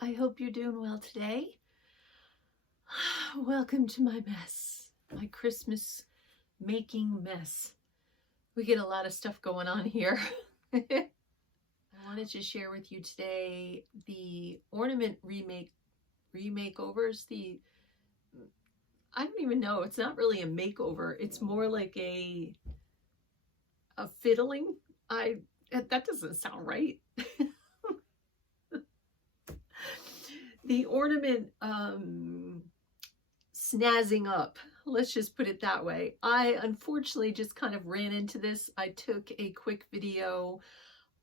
I hope you're doing well today. Welcome to my mess, my Christmas making mess. We get a lot of stuff going on here. I wanted to share with you today the ornament remakeovers. I don't even know, it's not really a makeover. It's more like a fiddling. That doesn't sound right. The ornament snazzing up, let's just put it that way. I unfortunately just kind of ran into this. I took a quick video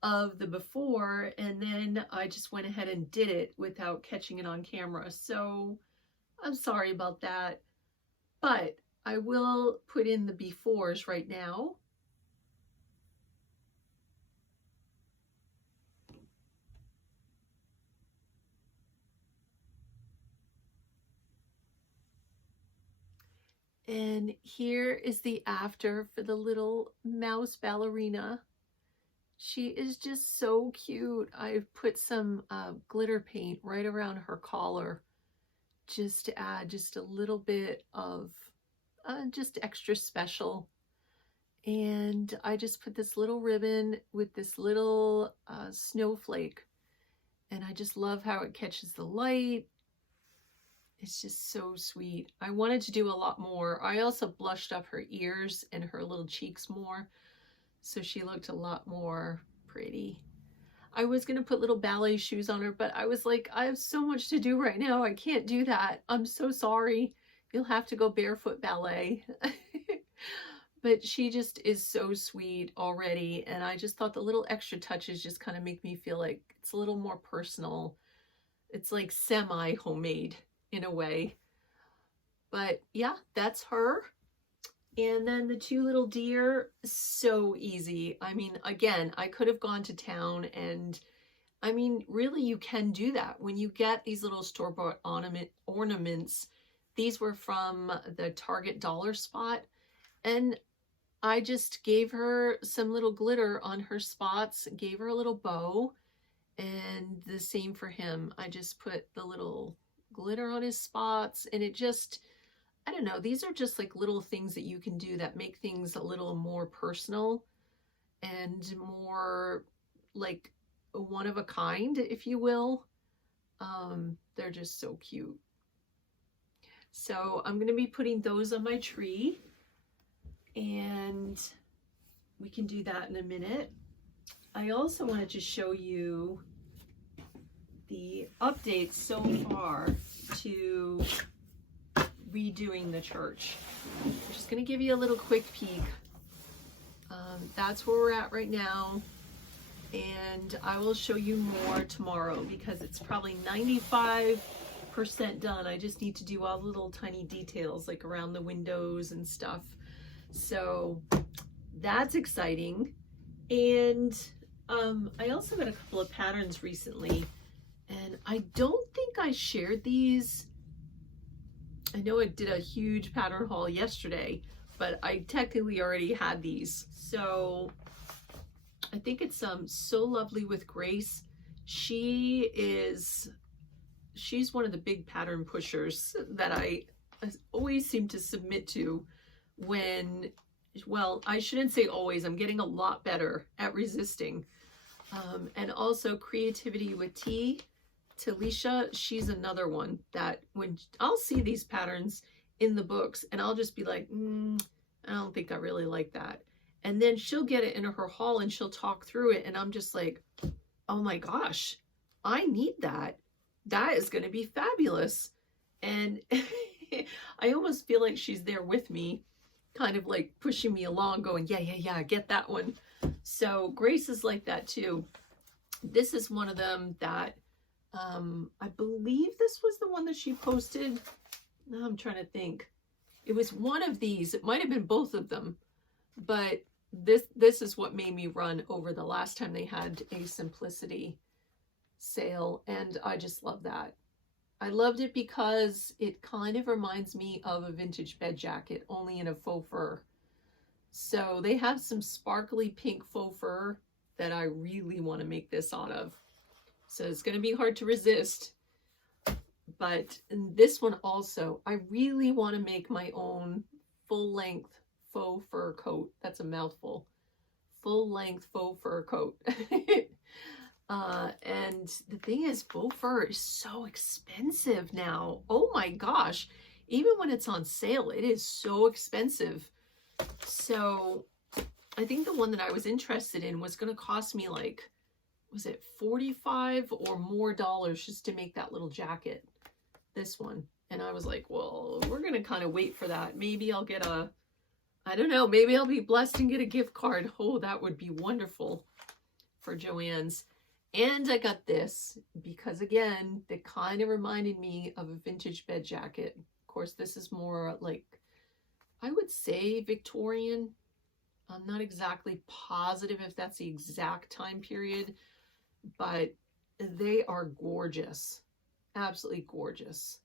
of the before and then I just went ahead and did it without catching it on camera, so I'm sorry about that, but I will put in the befores right now. And here is the after for the little mouse ballerina. She is just so cute. I've put some glitter paint right around her collar just to add just a little bit of just extra special. And I just put this little ribbon with this little snowflake. And I just love how it catches the light. It's just so sweet. I wanted to do a lot more. I also blushed up her ears and her little cheeks more, so she looked a lot more pretty. I was going to put little ballet shoes on her, but I was like, I have so much to do right now. I can't do that. I'm so sorry. You'll have to go barefoot ballet. But she just is so sweet already. And I just thought the little extra touches just kind of make me feel like it's a little more personal. It's like semi-homemade in a way. But yeah, that's her. And then the two little deer, so easy. I mean, again, I could have gone to town, and I mean, really, you can do that. When you get these little store-bought ornaments, these were from the Target dollar spot, and I just gave her some little glitter on her spots, gave her a little bow, and the same for him. I just put the little glitter on his spots, and it just, I don't know, these are just like little things that you can do that make things a little more personal and more like one of a kind, if you will. They're just so cute. So I'm going to be putting those on my tree, and we can do that in a minute. I also wanted to show you the updates so far to redoing the church. I'm just going to give you a little quick peek. That's where we're at right now, and I will show you more tomorrow because it's probably 95% done. I just need to do all the little tiny details like around the windows and stuff. So that's exciting. And I also got a couple of patterns recently, and I don't think I shared these. I know I did a huge pattern haul yesterday, but I technically already had these. So I think it's So Lovely with Grace. She's one of the big pattern pushers that I always seem to submit to when, well, I shouldn't say always, I'm getting a lot better at resisting. And also Creativity with Tea. Talisha, she's another one that when I'll see these patterns in the books and I'll just be like, I don't think I really like that. And then she'll get it in her haul and she'll talk through it, and I'm just like, oh my gosh, I need that. That is going to be fabulous. And I almost feel like she's there with me, kind of like pushing me along, going, yeah, get that one. So Grace is like that too. This is one of them that I believe this was the one that she posted. Now I'm trying to think. It was one of these. It might have been both of them, but this is what made me run over the last time they had a Simplicity sale, and I just love that. I loved it because it kind of reminds me of a vintage bed jacket, only in a faux fur. So they have some sparkly pink faux fur that I really want to make this out of. So it's going to be hard to resist. But this one also, I really want to make my own full-length faux fur coat. That's a mouthful. Full-length faux fur coat. And the thing is, faux fur is so expensive now. Oh my gosh. Even when it's on sale, it is so expensive. So I think the one that I was interested in was going to cost me like, was it $45 or more just to make that little jacket, this one. And I was like, well, we're going to kind of wait for that. Maybe I'll get a, I don't know, maybe I'll be blessed and get a gift card. Oh, that would be wonderful for Joann's. And I got this because, again, it kind of reminded me of a vintage bed jacket. Of course, this is more like, I would say Victorian. I'm not exactly positive if that's the exact time period, but they are gorgeous. Absolutely gorgeous.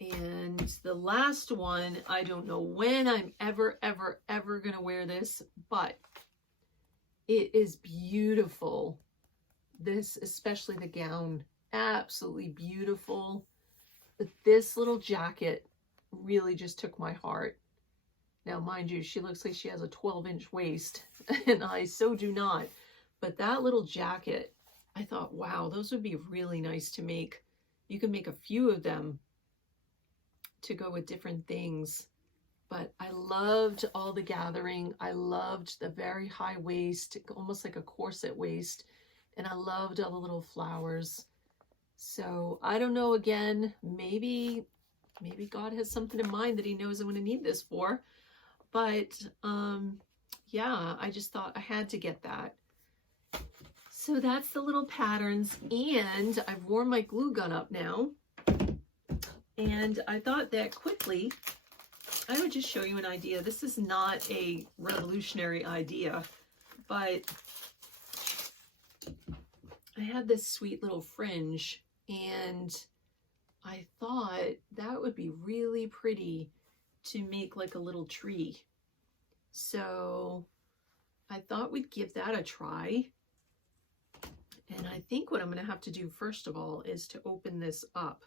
And the last one, I don't know when I'm ever going to wear this, but it is beautiful. This, especially the gown, absolutely beautiful. But this little jacket really just took my heart. Now, mind you, she looks like she has a 12-inch waist, and I so do not. But that little jacket, I thought, wow, those would be really nice to make. You can make a few of them to go with different things. But I loved all the gathering. I loved the very high waist, almost like a corset waist. And I loved all the little flowers. So I don't know, again, maybe God has something in mind that he knows I'm going to need this for. But yeah, I just thought I had to get that. So that's the little patterns. And I've warmed my glue gun up now. And I thought that quickly I would just show you an idea. This is not a revolutionary idea, but I had this sweet little fringe, and I thought that would be really pretty to make like a little tree. So I thought we'd give that a try. And I think what I'm going to have to do first of all is to open this up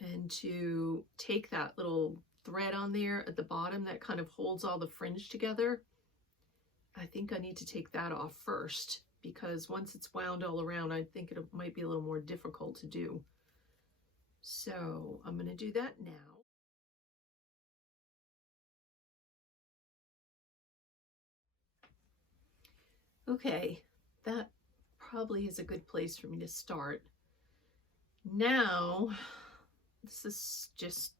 and to take that little thread on there at the bottom that kind of holds all the fringe together. I think I need to take that off first, because once it's wound all around, I think it might be a little more difficult to do. So I'm going to do that now. Okay, that probably is a good place for me to start. Now, this is just,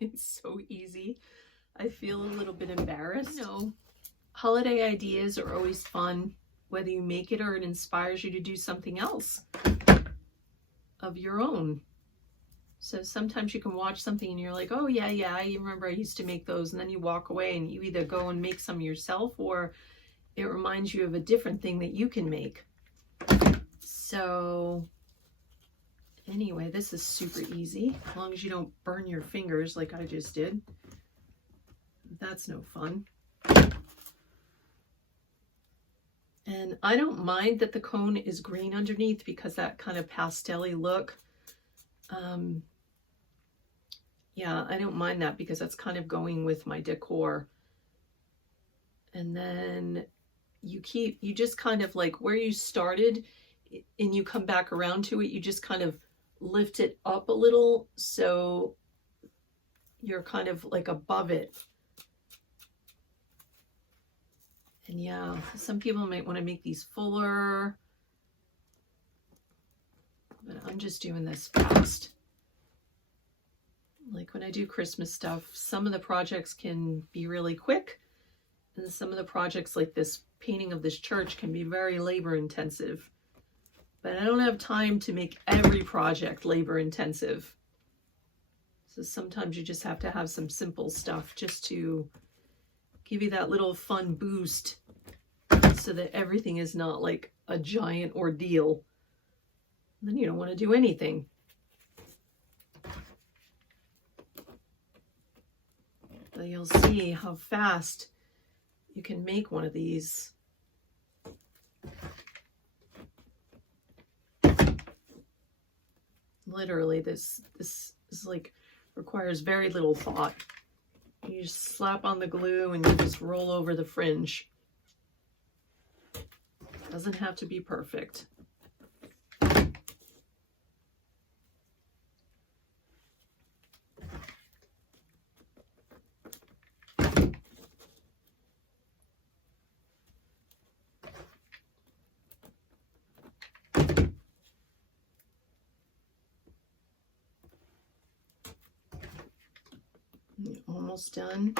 it's so easy. I feel a little bit embarrassed. You know, holiday ideas are always fun, whether you make it or it inspires you to do something else of your own. So sometimes you can watch something and you're like, oh yeah, I remember I used to make those. And then you walk away and you either go and make some yourself, or it reminds you of a different thing that you can make. So anyway, this is super easy, as long as you don't burn your fingers like I just did. That's no fun. And I don't mind that the cone is green underneath, because that kind of pastel-y look. Yeah, I don't mind that, because that's kind of going with my decor. And then you just kind of like where you started and you come back around to it, you just kind of lift it up a little, so you're kind of like above it. And yeah, some people might want to make these fuller, but I'm just doing this fast. Like when I do Christmas stuff, some of the projects can be really quick, and some of the projects like this painting of this church can be very labor intensive. But I don't have time to make every project labor intensive. So sometimes you just have to have some simple stuff just to give you that little fun boost, so that everything is not like a giant ordeal. Then you don't want to do anything. But you'll see how fast you can make one of these. literally, this is like, requires very little thought. You just slap on the glue and you just roll over the fringe. Doesn't have to be perfect. Almost done.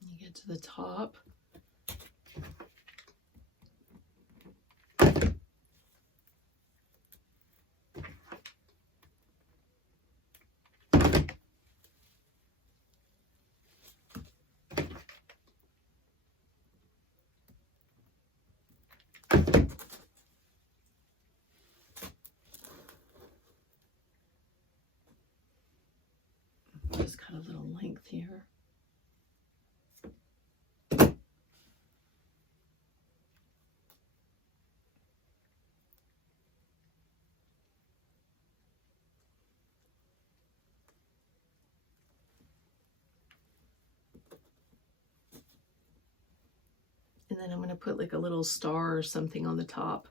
You get to the top. Just cut a little length here. And then I'm going to put like a little star or something on the top.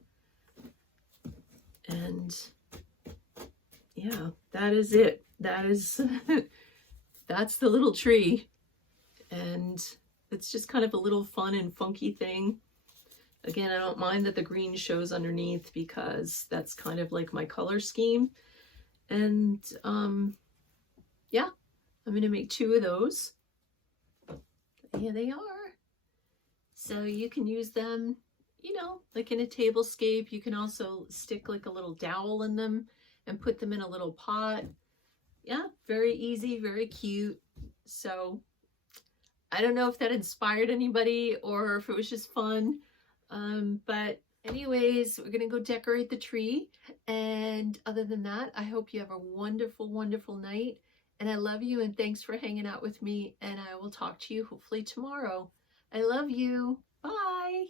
And yeah, that is it. That is, that's the little tree. And it's just kind of a little fun and funky thing. Again, I don't mind that the green shows underneath because that's kind of like my color scheme. And yeah, I'm going to make 2 of those. Here they are. So you can use them, you know, like in a tablescape. You can also stick like a little dowel in them and put them in a little pot. Yeah, very easy, very cute. So I don't know if that inspired anybody or if it was just fun. But anyways, we're gonna go decorate the tree. And other than that, I hope you have a wonderful, wonderful night. And I love you, and thanks for hanging out with me. And I will talk to you hopefully tomorrow. I love you. Bye.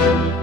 Bye.